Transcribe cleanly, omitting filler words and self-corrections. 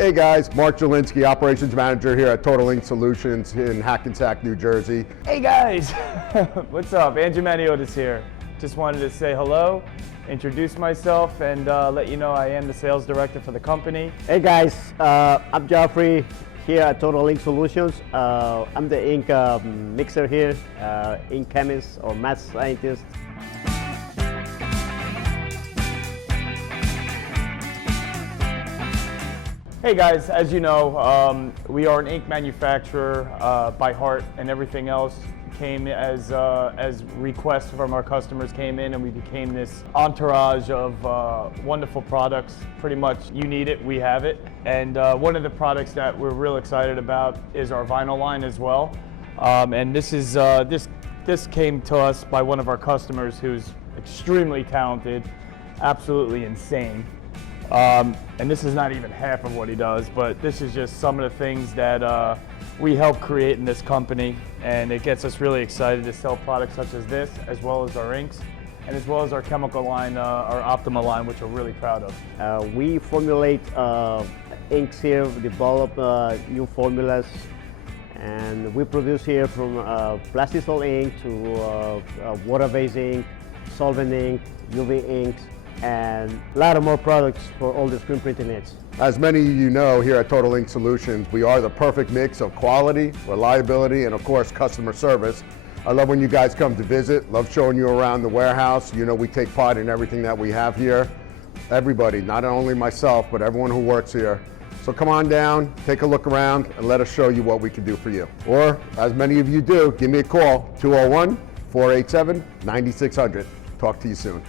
Hey guys, Mark Jelinski, Operations Manager here at Total Ink Solutions in Hackensack, New Jersey. Hey guys, what's up? Andrew Maniotis here. Just wanted to say hello, introduce myself, and let you know I am the sales director for the company. Hey guys, I'm Geoffrey here at Total Ink Solutions. I'm the ink mixer here, ink chemist or math scientist. Hey guys, as you know, we are an ink manufacturer by heart, and everything else came as requests from our customers came in, and we became this entourage of wonderful products. Pretty much, you need it, we have it. And one of the products that we're real excited about is our vinyl line as well. And this is this came to us by one of our customers who's extremely talented, absolutely insane. And this is not even half of what he does, but this is just some of the things that we help create in this company, and it gets us really excited to sell products such as this, as well as our inks, and as well as our chemical line, our Optima line, which we're really proud of. We formulate inks here, develop new formulas, and we produce here from plastisol ink to water-based ink, solvent ink, UV inks, and a lot of more products for all the screen printing needs. As many of you know, here at Total Ink Solutions, we are the perfect mix of quality, reliability, and of course, customer service. I love when you guys come to visit, love showing you around the warehouse. You know we take pride in everything that we have here. Everybody, not only myself, but everyone who works here. So come on down, take a look around, and let us show you what we can do for you. Or, as many of you do, give me a call, 201-487-9600. Talk to you soon.